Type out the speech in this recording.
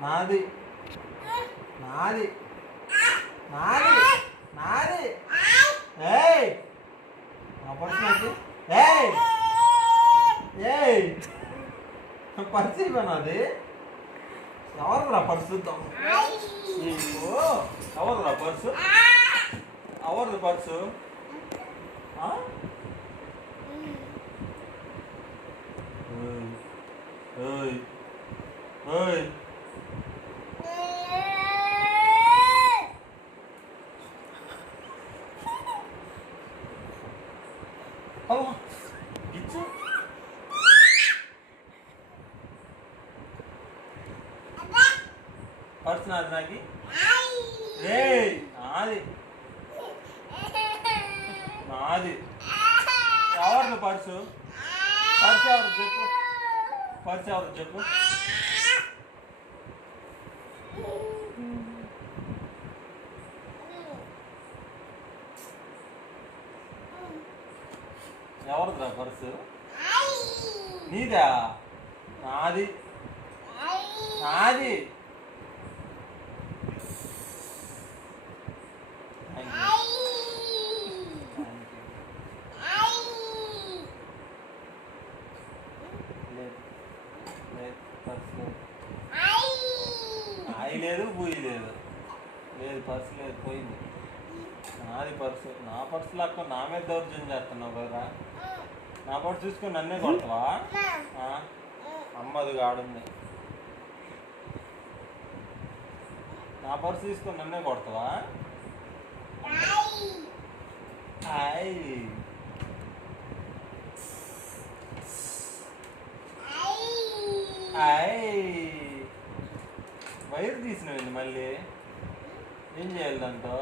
నాది నాది నాది నాది ఏయ్ నా పర్సు నాది ఏయ్ ఏయ్ పర్సు ఇవ్వనాది ఎవరురా పర్సు ఎవరురా పర్సు ఎవరు పర్సు ఓయ్ ఓయ్ ఇచ్చు పర్సు నాది నాకి ఏయ్ నాది నాది ఎవరు పర్సు పర్సు ఎవరు చెప్పు పర్సు ఎవరు చెప్పు ఎవరిదా పర్సు నీదా నాది నాది ఆయి లేదు బూయి లేదు లేదు పర్సు లేదు పోయింది నాది పర్సు నా పర్సు లాక్క నా మీద దౌర్జన్యం చేస్తున్నావు కదా నా పర్సు చూసుకొని నన్నే కొడతావా అమ్మది ఆడుంది నా పర్సు తీసుకొని నన్నే కొడతావా వైర్ తీసినవి మళ్ళీ ఏం చేయాలి దాంతో